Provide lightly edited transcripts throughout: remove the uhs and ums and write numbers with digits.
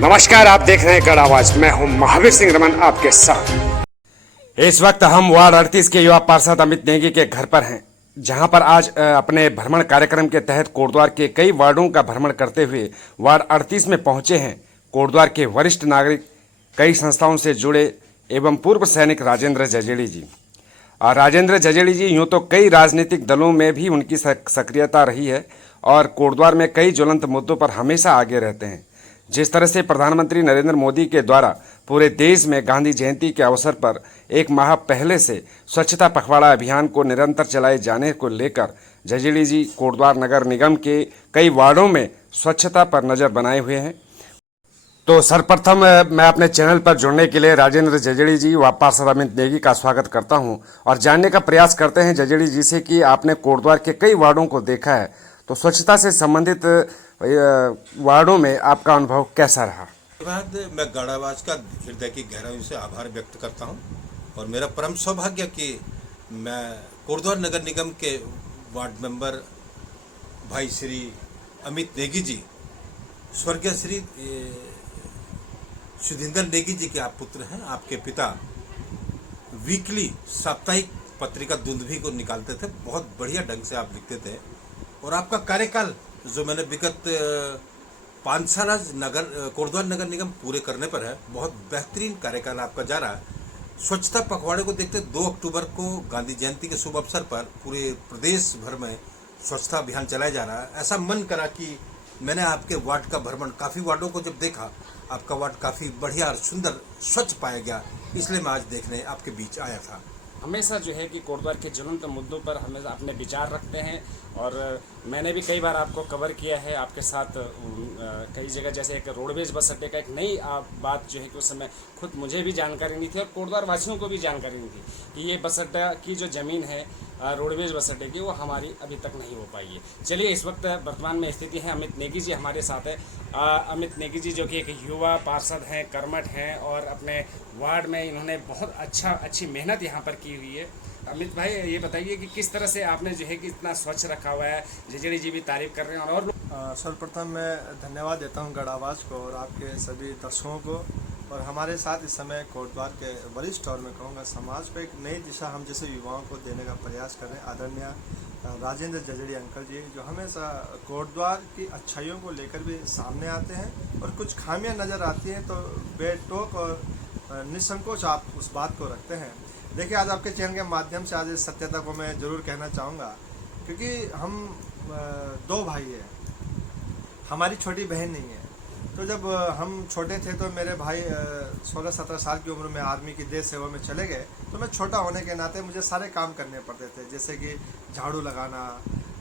नमस्कार, आप देख रहे हैं गढ़ आवाज। मैं हूं महावीर सिंह रमन आपके साथ। इस वक्त हम वार्ड 38 के युवा पार्षद अमित नेगी के घर पर हैं, जहां पर आज अपने भ्रमण कार्यक्रम के तहत कोटद्वार के कई वार्डों का भ्रमण करते हुए वार्ड 38 में पहुंचे हैं कोटद्वार के वरिष्ठ नागरिक, कई संस्थाओं से जुड़े एवं पूर्व सैनिक राजेंद्र जजेड़ी जी। राजेंद्र जजेड़ी जी यूँ तो कई राजनीतिक दलों में भी उनकी सक्रियता रही है और कोटद्वार में कई ज्वलंत मुद्दों पर हमेशा आगे रहते हैं। जिस तरह से प्रधानमंत्री नरेंद्र मोदी के द्वारा पूरे देश में गांधी जयंती के अवसर पर एक माह पहले से स्वच्छता पखवाड़ा अभियान को निरंतर चलाए जाने को लेकर जजेड़ी जी कोटद्वार नगर निगम के कई वार्डों में स्वच्छता पर नज़र बनाए हुए हैं। तो सर्वप्रथम मैं अपने चैनल पर जुड़ने के लिए राजेंद्र जजेड़ी जी व पार्षद अमित नेगी का स्वागत करता हूं और जानने का प्रयास करते हैं जजेड़ी जी से कि आपने कोटद्वार के कई वार्डों को देखा है, तो स्वच्छता से संबंधित वार्डों में आपका अनुभव कैसा रहा? बाद मैं गढ़ आवाज का हृदय की गहराइयों से आभार व्यक्त करता हूं और मेरा परम सौभाग्य कि मैं कोटद्वार नगर निगम के वार्ड मेंबर भाई श्री अमित नेगी जी, स्वर्गीय श्री सुधिंदर नेगी जी के आप पुत्र हैं। आपके पिता वीकली साप्ताहिक पत्रिका दुंदुभी को निकालते थे, बहुत बढ़िया ढंग से आप लिखते थे और आपका कार्यकाल जो मैंने विगत 5 साल नगर कोटद्वार नगर निगम पूरे करने पर है, बहुत बेहतरीन कार्यकाल आपका जा रहा है। स्वच्छता पखवाड़े को देखते 2 अक्टूबर को गांधी जयंती के शुभ अवसर पर पूरे प्रदेश भर में स्वच्छता अभियान चलाया जा रहा है। ऐसा मन करा कि मैंने आपके वार्ड का भ्रमण, काफ़ी वार्डों को जब देखा, आपका वार्ड काफ़ी बढ़िया और सुंदर स्वच्छ पाया गया, इसलिए मैं आज देखने आपके बीच आया था। हमेशा जो है कि कोटद्वार के ज्वलंत मुद्दों पर हमेशा अपने विचार रखते हैं और मैंने भी कई बार आपको कवर किया है आपके साथ कई जगह, जैसे एक रोडवेज बस अड्डे का एक नई बात जो है कि उस समय खुद मुझे भी जानकारी नहीं थी और कोटद्वार वासियों को भी जानकारी नहीं थी कि ये बस अड्डा की जो ज़मीन है रोडवेज बस अड्डे की, वो हमारी अभी तक नहीं हो पाई है। चलिए, इस वक्त वर्तमान में स्थिति है, अमित नेगी जी हमारे साथ है। अमित नेगी जी जो कि एक युवा पार्षद हैं, कर्मठ हैं और अपने वार्ड में इन्होंने बहुत अच्छी मेहनत यहाँ पर की हुई है। अमित भाई, ये बताइए कि किस तरह से आपने जो है कि इतना स्वच्छ रखा हुआ है, जजेड़ी जी भी तारीफ कर रहे हैं और सर्वप्रथम मैं धन्यवाद देता हूं गढ़ आवाज को और आपके सभी दर्शकों को और हमारे साथ इस समय कोटद्वार के वरिष्ठ और मैं कहूँगा समाज को एक नई दिशा हम जैसे युवाओं को देने का प्रयास कर रहे हैं। आदरणीय राजेंद्र जजेड़ी अंकल जी जो हमेशा कोटद्वार की अच्छाइयों को लेकर भी सामने आते हैं और कुछ खामियां नज़र आती हैं तो बेटोक और निसंकोच आप उस बात को रखते हैं। देखिए, आज आपके चैनल के माध्यम से आज इस सत्यता को मैं ज़रूर कहना चाहूँगा, क्योंकि हम 2 भाई हैं, हमारी छोटी बहन नहीं है। तो जब हम छोटे थे तो मेरे भाई 16-17 साल की उम्र में आर्मी की देश सेवा में चले गए, तो मैं छोटा होने के नाते मुझे सारे काम करने पड़ते थे, जैसे कि झाड़ू लगाना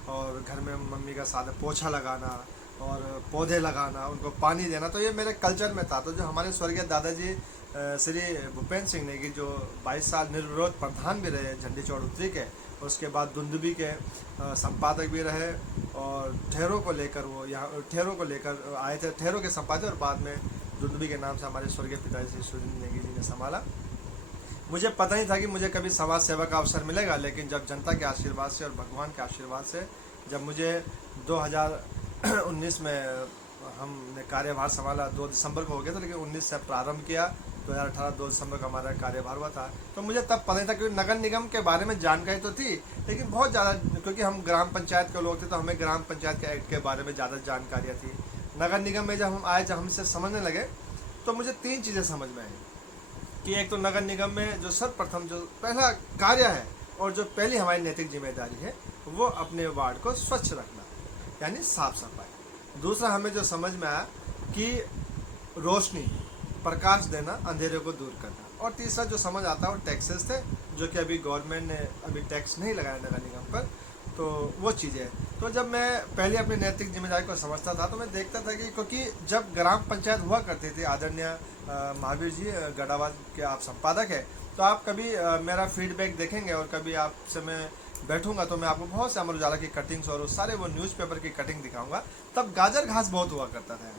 और घर में मम्मी का साथ पोछा लगाना और पौधे लगाना, उनको पानी देना, तो ये मेरे कल्चर में था। तो जो हमारे स्वर्गीय दादाजी श्री भूपेंद्र सिंह नेगी जो 22 साल निर्विरोध प्रधान भी रहे झंडी चौड़ उत्तरी के, उसके बाद दुंदुभी के संपादक भी रहे और ठहरों को लेकर वो यहाँ ठहरों को लेकर आए थे, ठहरों के संपादक, और बाद में दुंदुभी के नाम से हमारे स्वर्गीय पिताजी श्री सुधिंदर नेगी जी ने संभाला। मुझे पता नहीं था कि मुझे कभी समाज सेवा का अवसर मिलेगा, लेकिन जब जनता के आशीर्वाद से और भगवान के आशीर्वाद से जब मुझे 2019 में हमने कार्यभार संभाला, 2 दिसंबर को हो गया था, लेकिन 19 से प्रारंभ किया, 2018 2 दिसंबर का हमारा कार्यभार हुआ था। तो मुझे तब पता नहीं था, क्योंकि नगर निगम के बारे में जानकारी तो थी लेकिन बहुत ज़्यादा, क्योंकि हम ग्राम पंचायत के लोग थे तो हमें ग्राम पंचायत के एक्ट के बारे में ज़्यादा जानकारियाँ थी। नगर निगम में जब हम आए, जब हम इसे समझने लगे तो मुझे 3 चीज़ें समझ में आई कि एक तो नगर निगम में जो सर्वप्रथम जो पहला कार्य है और जो पहली हमारी नैतिक जिम्मेदारी है वो अपने वार्ड को स्वच्छ रखना, यानी साफ सफाई। दूसरा हमें जो समझ में आया कि रोशनी, प्रकाश देना, अंधेरे को दूर करना। और तीसरा जो समझ आता है वो टैक्सेस थे, जो कि अभी गवर्नमेंट ने अभी टैक्स नहीं लगाया नगर निगम पर, तो वो चीज़ें। तो जब मैं पहले अपनी नैतिक जिम्मेदारी को समझता था तो मैं देखता था कि क्योंकि जब ग्राम पंचायत हुआ करती थी, आदरणीय महावीर जी गढ़ आवाज के आप संपादक है, तो आप कभी मेरा फीडबैक देखेंगे और कभी आपसे मैं बैठूंगा तो मैं आपको बहुत से अमर उजाला की कटिंग्स और सारे वो न्यूज़पेपर की कटिंग दिखाऊंगा। तब गाजर घास बहुत हुआ करता था।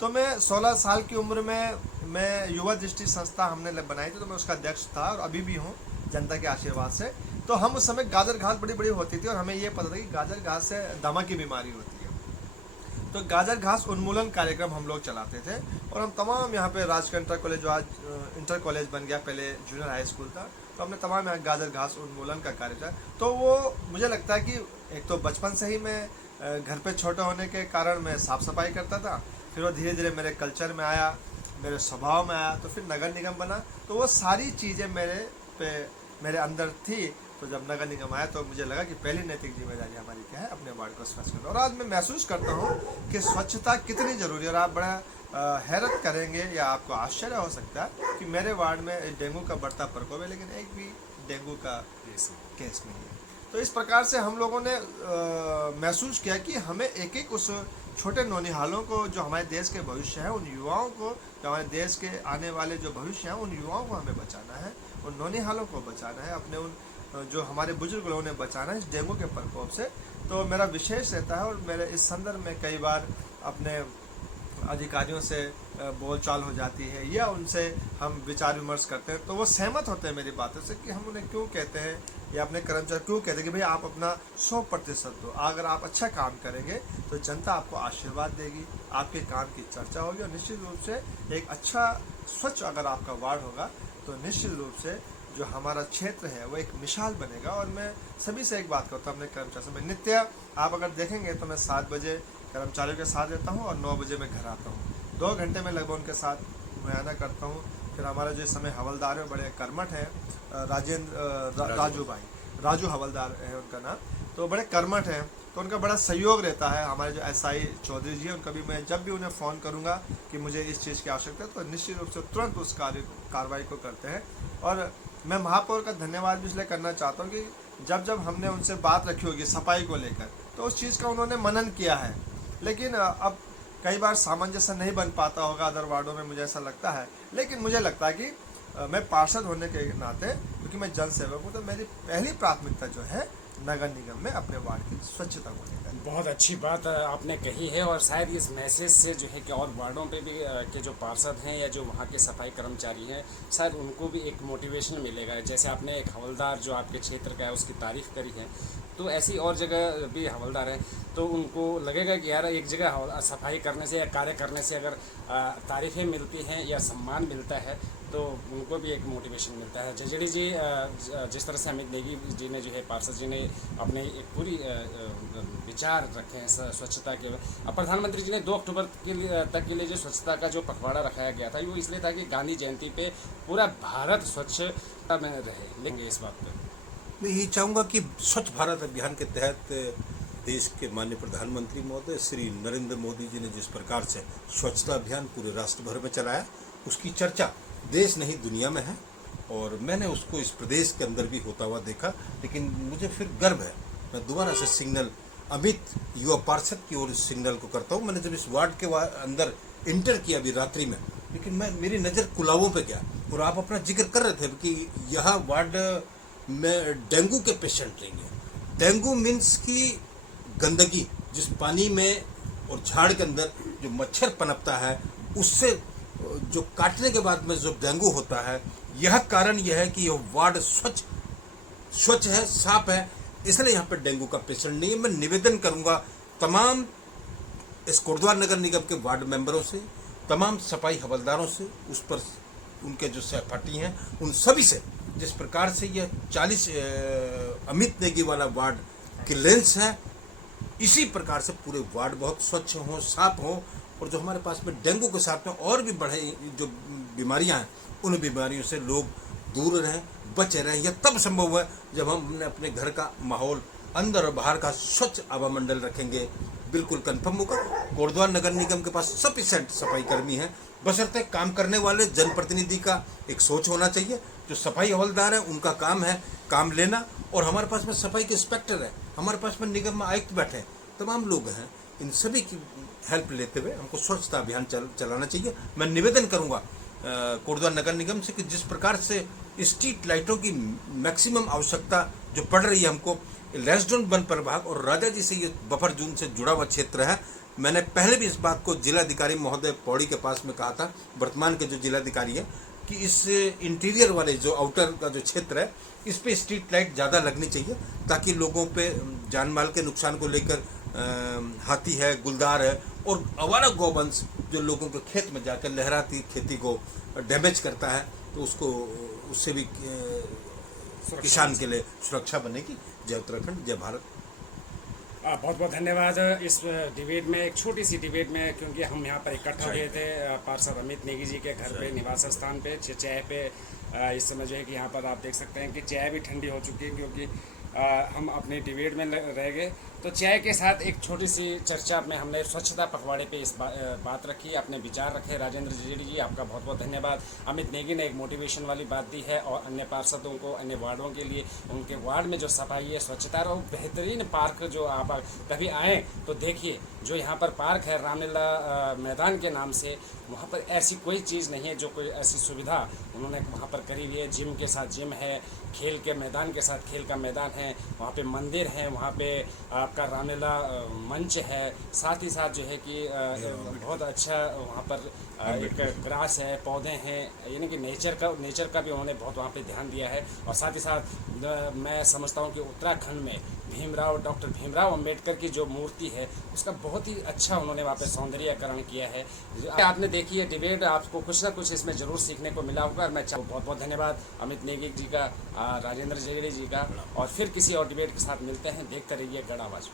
तो मैं 16 साल की उम्र में मैं युवा दृष्टि संस्था हमने बनाई थी, तो मैं उसका अध्यक्ष था और अभी भी हूँ जनता के आशीर्वाद से। तो हम उस समय गाजर घास बड़ी बड़ी होती थी और हमें ये पता था कि गाजर घास से दमा की बीमारी होती है। तो गाजर घास उन्मूलन कार्यक्रम हम लोग चलाते थे और हम तमाम यहाँ पे राजकीय इंटर कॉलेज, जो आज इंटर कॉलेज बन गया, पहले जूनियर हाई स्कूल था, तो हमने तमाम यहाँ गाजर घास उन्मूलन का कार्य किया। तो वो मुझे लगता है कि एक तो बचपन से ही मैं घर पे छोटा होने के कारण मैं साफ़ सफाई करता था, फिर वो धीरे धीरे मेरे कल्चर में आया, मेरे स्वभाव में आया, तो फिर नगर निगम बना। तो वो सारी चीज़ें मेरे अंदर थी। तो जब नगर निगम आया तो मुझे लगा कि पहली नैतिक जिम्मेदारी हमारी क्या है, अपने वार्ड को स्वच्छ करना। और आज मैं महसूस करता हूँ कि स्वच्छता कितनी ज़रूरी है। और आप बड़ा हैरत करेंगे या आपको आश्चर्य हो सकता है कि मेरे वार्ड में डेंगू का बढ़ता प्रकोप है, लेकिन एक भी डेंगू का केस नहीं है। तो इस प्रकार से हम लोगों ने महसूस किया कि हमें एक एक उस छोटे नौनिहालों को, जो हमारे देश के भविष्य है, उन युवाओं को, जो हमारे देश के आने वाले जो भविष्य हैं, उन युवाओं को हमें बचाना है, उन नौनिहालों को बचाना है, अपने उन जो हमारे बुजुर्ग लोगों ने बचाना है इस डेंगू के प्रकोप से। तो मेरा विशेष रहता है और मेरे इस संदर्भ में कई बार अपने अधिकारियों से बोलचाल हो जाती है या उनसे हम विचार विमर्श करते हैं, तो वो सहमत होते हैं मेरी बातों से कि हम उन्हें क्यों कहते हैं या अपने कर्मचारी क्यों कहते हैं कि भाई आप अपना 100% दो। अगर आप अच्छा काम करेंगे तो जनता आपको आशीर्वाद देगी, आपके काम की चर्चा होगी और निश्चित रूप से एक अच्छा स्वच्छ अगर आपका वार्ड होगा तो निश्चित रूप से जो हमारा क्षेत्र है वो एक मिसाल बनेगा। और मैं सभी से एक बात करता हूँ अपने कर्मचारी से, मैं नित्य आप अगर देखेंगे तो मैं 7 बजे कर्मचारियों के साथ रहता हूँ और 9 बजे मैं घर आता हूँ। 2 घंटे में लगभग उनके साथ मुआयना करता हूँ। फिर हमारा जो इस समय हवलदार है बड़े कर्मठ हैं, राजू हवलदार है उनका नाम, तो बड़े कर्मठ हैं, तो उनका बड़ा सहयोग रहता है। हमारे जो SI चौधरी जी हैं, उनका भी मैं जब भी उन्हें फ़ोन करूंगा कि मुझे इस चीज़ की आवश्यकता है तो निश्चित रूप से तुरंत उस कार्रवाई को करते हैं। और मैं महापौर का धन्यवाद भी इसलिए करना चाहता हूँ कि जब हमने उनसे बात रखी होगी सफाई को लेकर तो उस चीज़ का उन्होंने मनन किया है, लेकिन अब कई बार सामंजस्य नहीं बन पाता होगा अदर वार्डों में, मुझे ऐसा लगता है। लेकिन मुझे लगता है कि मैं पार्षद होने के नाते, क्योंकि मैं जन सेवक हूँ, तो मेरी पहली प्राथमिकता जो है नगर निगम में अपने वार्ड की स्वच्छता को लेकर। बहुत अच्छी बात आपने कही है और शायद इस मैसेज से जो है कि और वार्डों पे भी के जो पार्षद हैं या जो वहाँ के सफाई कर्मचारी हैं, शायद उनको भी एक मोटिवेशन मिलेगा। जैसे आपने एक हवलदार जो आपके क्षेत्र का है उसकी तारीफ करी है, तो ऐसी और जगह भी हवलदार हैं, तो उनको लगेगा कि यार एक जगह सफाई करने से या कार्य करने से अगर तारीफ़ें मिलती हैं या सम्मान मिलता है तो उनको भी एक मोटिवेशन मिलता है। जजेड़ी जी, जिस तरह से अमित नेगी जी ने जो है पार्षद जी ने अपने एक पूरी विचार रखे हैं स्वच्छता के, प्रधानमंत्री जी ने 2 अक्टूबर तक के लिए जो स्वच्छता का जो पखवाड़ा रखाया गया था वो इसलिए था कि गांधी जयंती पे पूरा भारत स्वच्छता में रहे। लेंगे इस बात पर मैं यही चाहूँगा कि स्वच्छ भारत अभियान के तहत देश के माननीय प्रधानमंत्री महोदय श्री नरेंद्र मोदी जी ने जिस प्रकार से स्वच्छता अभियान पूरे राष्ट्र भर में चलाया, उसकी चर्चा देश नहीं दुनिया में है और मैंने उसको इस प्रदेश के अंदर भी होता हुआ देखा। लेकिन मुझे फिर गर्व है, मैं दोबारा से सिग्नल अमित युवा पार्षद की ओर इस सिग्नल को करता हूँ। मैंने जब इस वार्ड के अंदर इंटर किया अभी रात्रि में, लेकिन मेरी नज़र कुलावों पे गया और आप अपना जिक्र कर रहे थे कि यहाँ वार्ड में डेंगू के पेशेंट रहेंगे। डेंगू मीन्स की गंदगी, जिस पानी में और झाड़ के अंदर जो मच्छर पनपता है उससे जो काटने के बाद में जो डेंगू होता है, यह कारण यह है कि यह वार्ड स्वच्छ है, साफ है, इसलिए यहाँ पर डेंगू का पेशेंट नहीं है। मैं निवेदन करूँगा तमाम इस कोटद्वार नगर निगम के वार्ड मेंबरों से, तमाम सफाई हवलदारों से, उस पर उनके जो सहपाठी हैं उन सभी से, जिस प्रकार से यह 40 अमित नेगी वाला वार्ड की लेंस है, इसी प्रकार से पूरे वार्ड बहुत स्वच्छ हों, साफ हों और जो हमारे पास में डेंगू के साथ में और भी बड़े जो बीमारियां हैं उन बीमारियों से लोग दूर रहें, बचे रहें। यह तब संभव है जब हम अपने घर का माहौल अंदर और बाहर का स्वच्छ आवामंडल रखेंगे। बिल्कुल कन्फर्म होगा। कोटद्वार नगर निगम के पास सफिशिएंट सफाई कर्मी हैं, बशर्ते काम करने वाले जनप्रतिनिधि का एक सोच होना चाहिए। जो सफाई हवलदार है उनका काम है काम लेना, और हमारे पास में सफाई के इंस्पेक्टर है, हमारे पास में निगम में आयुक्त बैठे हैं, तमाम लोग हैं, इन सभी की हेल्प लेते हुए हमको स्वच्छता अभियान चलाना चाहिए। मैं निवेदन करूंगा कोटद्वार नगर निगम से कि जिस प्रकार से स्ट्रीट लाइटों की मैक्सिमम आवश्यकता जो पड़ रही है हमको, लेसडोन वन प्रभाग और राजा जी से ये बफर जोन से जुड़ा हुआ क्षेत्र है। मैंने पहले भी इस बात को जिलाधिकारी महोदय पौड़ी के पास में कहा था, वर्तमान के जो जिलाधिकारी है, कि इस इंटीरियर वाले जो आउटर का जो क्षेत्र है इस पे स्ट्रीट लाइट ज़्यादा लगनी चाहिए, ताकि लोगों पे जान माल के नुकसान को लेकर हाथी है, गुलदार है, और आवारा गौवंश जो लोगों के खेत में जाकर लहराती खेती को डैमेज करता है, तो उसको उससे भी किसान के लिए सुरक्षा बनेगी। जय उत्तराखंड, जय भारत। बहुत बहुत धन्यवाद। इस डिबेट में, एक छोटी सी डिबेट में, क्योंकि हम यहाँ पर इकट्ठा हुए थे पार्षद अमित नेगी जी के घर पे, निवास स्थान पे, चाय पे। इस समय जो है कि यहाँ पर आप देख सकते हैं कि चाय भी ठंडी हो चुकी है, क्योंकि हम अपनी डिबेट में रह गए। तो चाय के साथ एक छोटी सी चर्चा में हमने स्वच्छता पखवाड़े पे इस बात रखी, अपने विचार रखे। राजेंद्र जेडी जी, आपका बहुत बहुत धन्यवाद। अमित नेगी ने एक मोटिवेशन वाली बात दी है, और अन्य पार्षदों को, अन्य वार्डों के लिए, उनके वार्ड में जो सफाई है, स्वच्छता और बेहतरीन पार्क जो आप कभी आएँ तो देखिए, जो यहाँ पर पार्क है रामलीला मैदान के नाम से, वहाँ पर ऐसी कोई चीज़ नहीं है, जो कोई ऐसी सुविधा उन्होंने वहाँ पर करी हुई है। जिम के साथ जिम है, खेल के मैदान के साथ खेल का मैदान है, वहाँ पे मंदिर है, वहाँ पे आपका रामलीला मंच है, साथ ही साथ जो है कि बहुत अच्छा वहाँ पर एक ग्रास है, पौधे हैं, यानी कि नेचर का भी उन्होंने बहुत वहाँ पे ध्यान दिया है। और साथ ही साथ मैं समझता हूँ कि उत्तराखंड में डॉक्टर भीमराव अंबेडकर की जो मूर्ति है, उसका बहुत ही अच्छा उन्होंने वहाँ पे सौंदर्यीकरण किया है। आपने देखी है डिबेट, आपको कुछ ना कुछ इसमें जरूर सीखने को मिला होगा। मैं बहुत बहुत धन्यवाद अमित नेगी जी का, राजेंद्र जेडी जी का, और फिर किसी और डिबेट के साथ मिलते हैं। देखते रहिए गढ़ आवाज।